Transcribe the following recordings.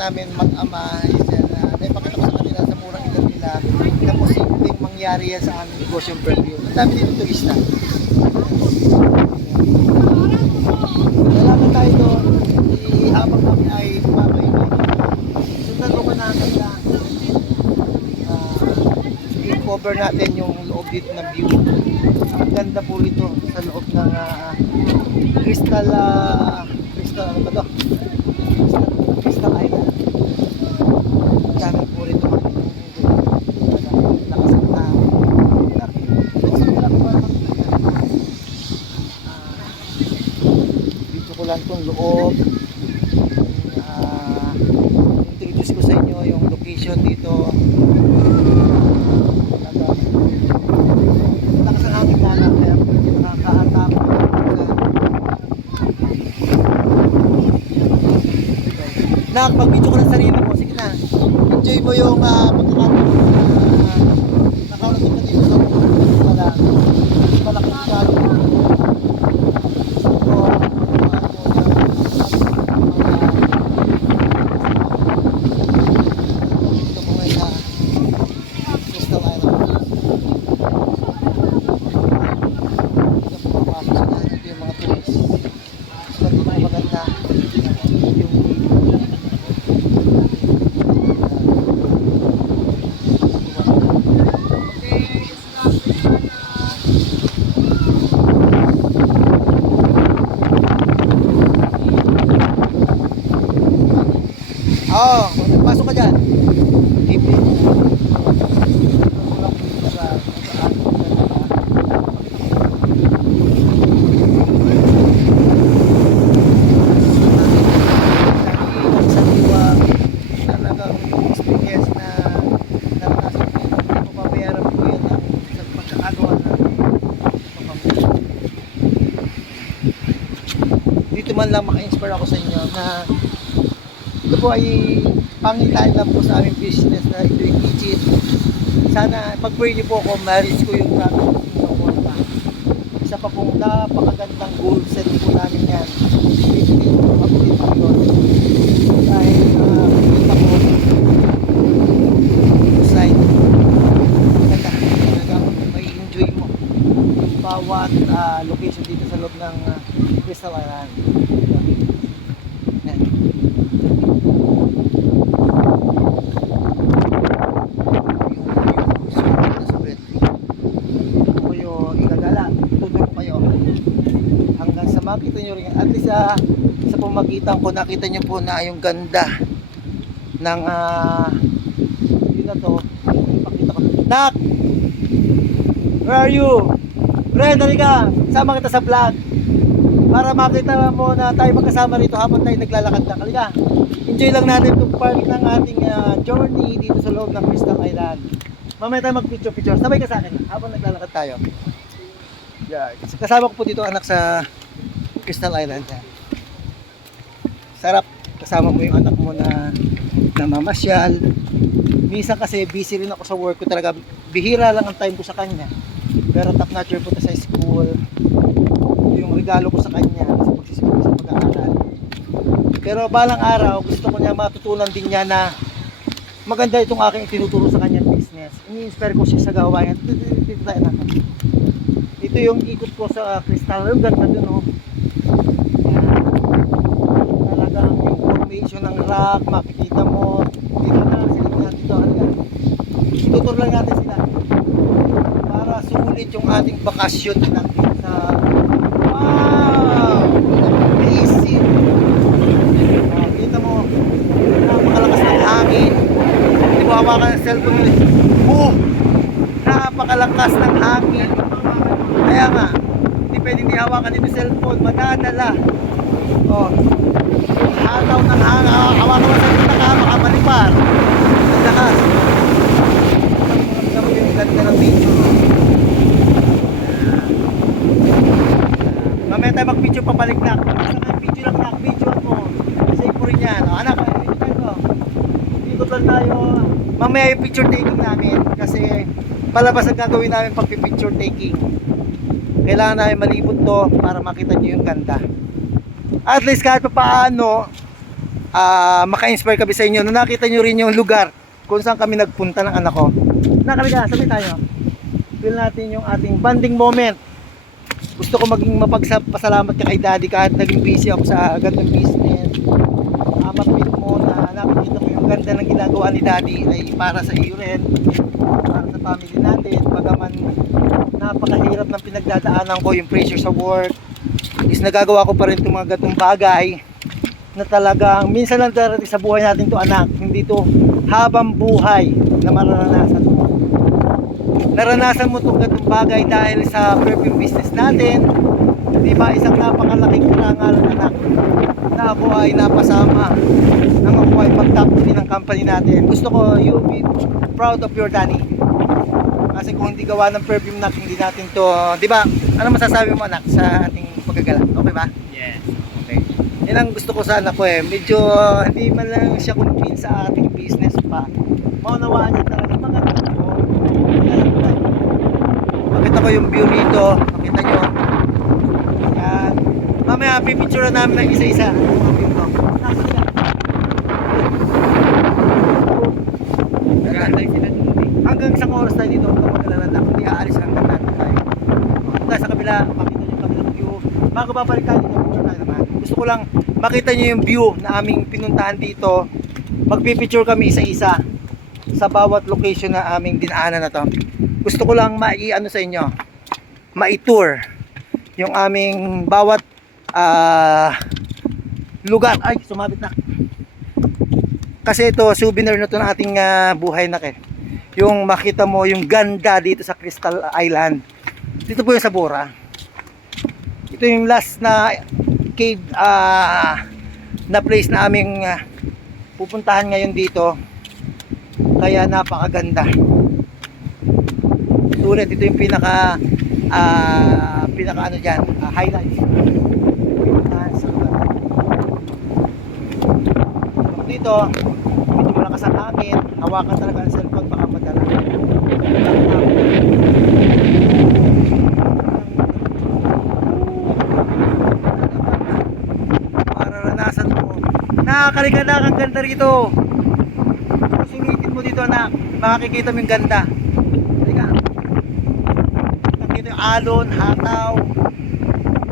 namin mag-ama is naipakita ko sa kanila sa murang edad nila na posibleng mangyari yan sa aming negosyong Fairview. Ang dami dito turista. Lalakad tayo doon, habang kami ay kumakainin. Sundan ko namin na i-cover natin yung loob dito ng view. Ang ganda po ito sa loob ng Crystal ano ba to? Crystal Island. Dami po rito lakas ang dito ko lang itong loob. Introduce ko sa inyo yung location dito. Lakas ang hangin na lang kaya nakakaatap. Nak, mag-video ko ng sarili mo. Sige na. Enjoy mo yung pagkakataon nakaunatin ka dito sa malaking shalo. Dito po ngayon sa Crystal Island. Dito po papasok sa dito yung mga tourist. So dito maganda yung pasok ka dyan. Keep it. Sa diwa, talagang experience na naranasan ko yun. Mababayaran ko yun sa pagkakagawa na dito man lang maka-inspire ako sa inyo na ito po ay pangitain lang po sa aming business na ito yung Egypt. Sana pag-pray niyo po ako, ma-reach ko yung namin kinukunta. Isa pa pong napakagandang goal set po namin yan. Dito mag-ulit pa yun. Dahil makikita ko yung side. Ganda. Talagang may enjoy mo yung bawat location dito sa loob ng Crystal Island. Yan. Makita nyo rin, at least sa pamagitan ko nakita nyo po na yung ganda ng yun na to. Pakita ko. Nak! Where are you? Fred, halika! Sama kita sa vlog para makita mo na tayo magkasama rito habang tayo naglalakad na. Halika! Enjoy lang natin itong part ng ating journey dito sa loob ng Crystal Island. Mamaya tayo mag-picture. Sabay ka sa akin habang naglalakad tayo. Yeah. Kasama ko po dito anak sa Crystal Island. Sarap kasama mo yung anak mo na mamasyal. Minsan kasi busy rin ako sa work ko talaga. Bihira lang ang time ko sa kanya. Pero top notcher po sa school. Yung regalo ko sa kanya sa pagsisimula sa pag-aaral. Pero balang araw gusto ko niya matutunan din niya na maganda itong aking itinuturo sa kanya business. Ini-inspire ko siya sa gawain. Ito yung ikot ko sa Crystal. Yung ganda dun oh. Ng rock, makikita mo dito na, silip natin dito itutur lang natin sila para sulit yung ating bakasyon lang dito sa wow, amazing. Kita mo napakalakas ng hangin, hindi mo hawakan ng cellphone mo napakalakas ng hangin kaya nga hindi pwedeng hawakan dito cellphone, madadala oh hataw ng hanga, hawakan mo sa kita ka, makamalipar ang lakas yung ganda ng video mamaya tayo mag video papalik na video lang na, video mo save mo rin yan, anak, ikot lang tayo mamaya yung picture taking namin kasi palabas ang gagawin namin pag picture taking kailangan namin malibot to para makita nyo yung ganda. At least kahit pa paano maka-inspire kami sa inyo na nakita nyo rin yung lugar kung saan kami nagpunta ng anak ko. Nakaliga, sabay tayo. Feel natin yung ating bonding moment. Gusto ko maging mapagpasalamat ka kay daddy kahit naging busy ako sa ganitong business. Mapil mo na nakikita ko yung ganda ng ginagawa ni daddy ay para sa iyo rin, para sa family natin. Bagaman napakahirap ng pinagdadaanan ko, yung pressure sa work, is nagagawa ko pa rin itong mga ganitong bagay na talagang minsan lang darating sa buhay natin to anak. Hindi to habang buhay na mararanasan mo. Naranasan mo itong ganitong bagay dahil sa perfume business natin. Di ba, isang napakalaking karangalan anak na ako ay napasama nang ako ay mag-top 3 ng company natin. Gusto ko you be proud of your daddy. Kasi kung hindi gawa ng perfume natin, hindi natin to, di ba, ano masasabi mo anak sa ating pagkagala? Okay ba? Yes. Okay. Yan ang gusto ko sa anak ko eh. Medyo hindi man lang siya convince sa ating business pa. Maunawaan niya talaga maganda ko. Makita ko yung view rito. Makita nyo. Yan. Mamaya pipicture namin ng isa-isa. Ang view ko. Nag-aantay sila dito eh. Hanggang isang oras tayo dito. Huwag mag-alala na. Hindi aalis hanggang natin tayo. Hanggang sa kabila. Makita nyo yung kabilang view. Bago babalik tayo dito. Picture tayo naman. Gusto ko lang makita nyo yung view na aming pinuntahan dito. Magpipicture kami isa-isa sa bawat location na aming dinaanan na to. Gusto ko lang mai-ano sa inyo, mai-tour yung aming bawat lugar. Ay, sumabit na. Kasi ito, souvenir na to ng ating buhay na yung makita mo yung ganda dito sa Crystal Island. Dito po yung sa Bora. Ito yung last na cave na place na aming pupuntahan ngayon dito. Kaya napakaganda. Sulit, ito yung pinaka ano dyan, highlight. Sa lugar. Dito, medyo malakas ang hangin. Hawakan talaga ang cellphone, baka madala. Mararanasan mo. Nakakalikan na ang ganda rito. Sulitin mo dito anak, makikita mo yung ganda. Halika. Nakita yung alon, hataw.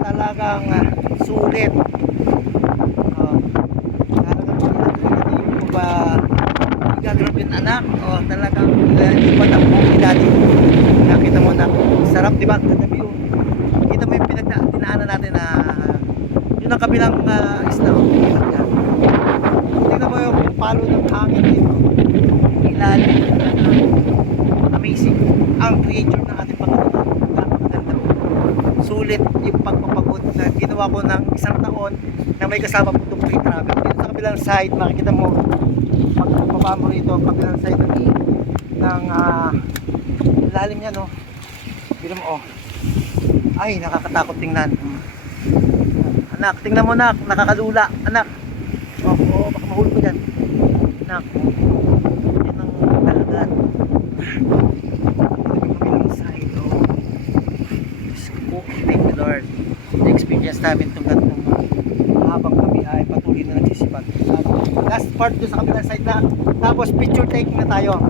Talagang sulit. Talagang hindi mo ba igagrabin anak? Talagang hindi pa tapos ni daddy. Nakita mo na sarap, diba? Ganda view. Kita mo yung dinaanan natin na yun ang kabilang isla. Tingnan mo yung palo ng hangin dito. Ilalim. Amazing. Ang creature ng ating Panginoon. Napakaganda. Sulit yung pagpapagod na ginawa ko ng isang taon na may kasama po itong free travel. Dito sa kabilang side, makikita mo pagpapaba mo rito, kabilang side ng lalim niya, no? Biro mo, oh. Ay, nakakatakot tingnan. Anak, tingnan mo nak, nakakalula. Anak. Oo, baka mahulog ko dyan. Anak. Yan ang dalagat. Ito yung kabilang side, oh. Thank you Lord. Na-experience namin itong ganitong habang kami ay patuloy na nagsisipag. Last part doon sa kabilang side na. Tapos picture taking na tayo.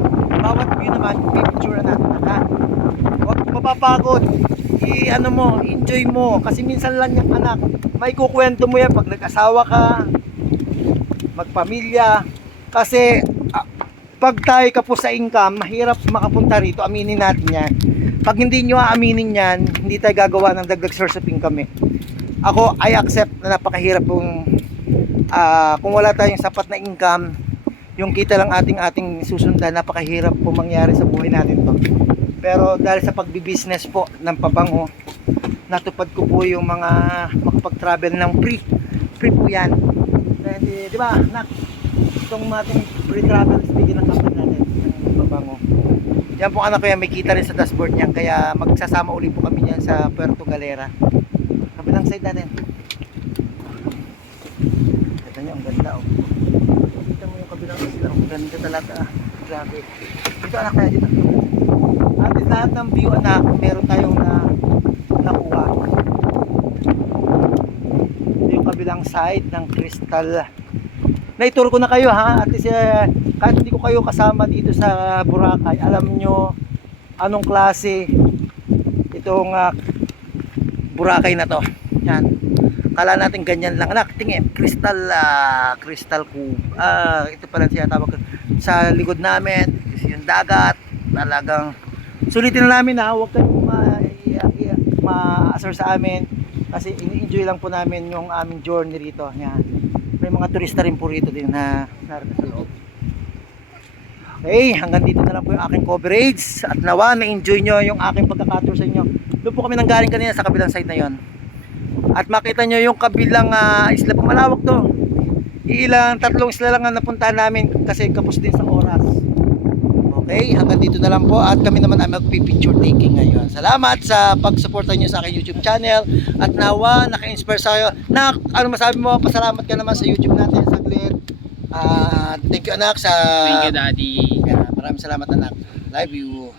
Bawat view naman, picture na natin. Ha? Huwag mapapagod. Ano mo, enjoy mo. Kasi minsan lang yung anak, may kukwento mo yan pag nag-asawa ka, magpamilya. Kasi pag tayo kapos sa income, mahirap makapunta rito. Aminin natin yan. Pag hindi nyo aaminin yan, hindi tayo gagawa ng dagdag source of income. Ako, I accept na napakahirap kung wala tayong sapat na income, yung kita lang ating susundan, napakahirap po mangyari sa buhay natin to. Pero dahil sa pagbi-business po ng pabango, natupad ko po yung mga makapag-travel ng free po yan. Di ba, nak? Itong ating free travel, bigyan ng company natin ng pabango. Yan po anak ko yan, may kita rin sa dashboard niyan. Kaya magsasama uli po kami niyan sa Puerto Galera. Kabilang side natin. Ito nyo, ang ganda oh. Kita mo yung kabilang sila, ang ganda talaga. Grabe. Dito anak kaya dito. At lahat ng view anak, meron tayong nakuha. Ito yung kabilang side ng Crystal naituro ko na kayo ha. At least, kahit hindi ko kayo kasama dito sa Boracay, alam nyo anong klase itong Boracay na to. Yan. Kala natin ganyan lang. Anak, tingin, crystal cube. Ito pala siya tawag sa likod namin. Yung dagat. Talagang sulitin na namin na huwag kayong ma-asar sa amin kasi ini-enjoy lang po namin yung aming journey rito. Yan. May mga turista rin po rito din na narito sa loob. Okay, hanggang dito na lang po yung aking coverage at nawa na-enjoy nyo yung aking pagkakatour sa inyo. Doon po kami nanggaling kanina sa kabilang side na yon. At makita nyo yung kabilang isla po, malawak to. Tatlong isla lang ang napuntahan namin kasi kapos din sa oras. Okay, hanggang dito na lang po at kami naman ay magpi-picture taking ngayon. Salamat sa pagsuporta nyo sa aking YouTube channel at nawa naka-inspire sa kayo. Nak, ano masabi mo? Pasalamat ka naman sa YouTube natin saglit. Thank you anak sa... Thank you, Daddy. Yeah, maraming salamat anak. Love you.